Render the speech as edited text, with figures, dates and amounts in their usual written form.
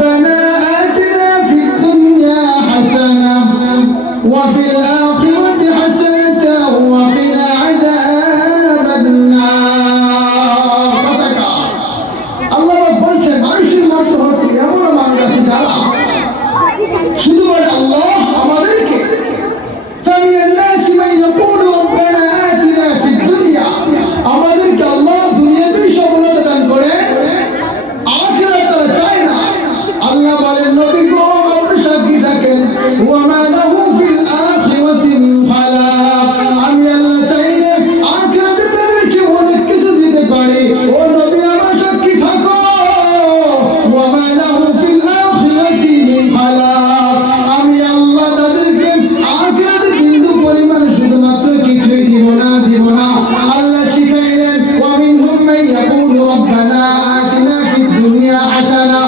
ربنا آتنا في الدنيا حسنة وفي الآخرة حسنة وقنا عذاب النار আল্লাহ বলছেন মানুষের মতো হতে এমন মানুষ আছে যারা শুধু বলে আল্লাহ আমাদেরকে فمن الناس من يقول ربنا آتنا في الدنيا আমাদেরকে আল্লাহ দুনিয়াতে সফলতা দান করে আখিরাতে তারা চায় না আল্লাহ বলেন নবী গো আপনি সাক্ষী থাকেন ওয়ামা লাহু ফিল আখিরাতি মিন খালাক আমি আল্লাহ চাইলে আখিরাতে তাদেরকে অনেক কিছু দিতে পারি ও নবী আমার সাক্ষী থাকো ওয়ামা লাহু ফিল আখিরাতি মিন খালাক আমি আল্লাহ তাদেরকে আখিরাতে বিন্দু পরিমাণ শুধুমাত্র কিছুই দিব না আল্লাহ শিখাইলেন ওয়া মিনহুম মান ইয়াকুলু রব্বানা আতিনা ফিদ দুনিয়া হাসানা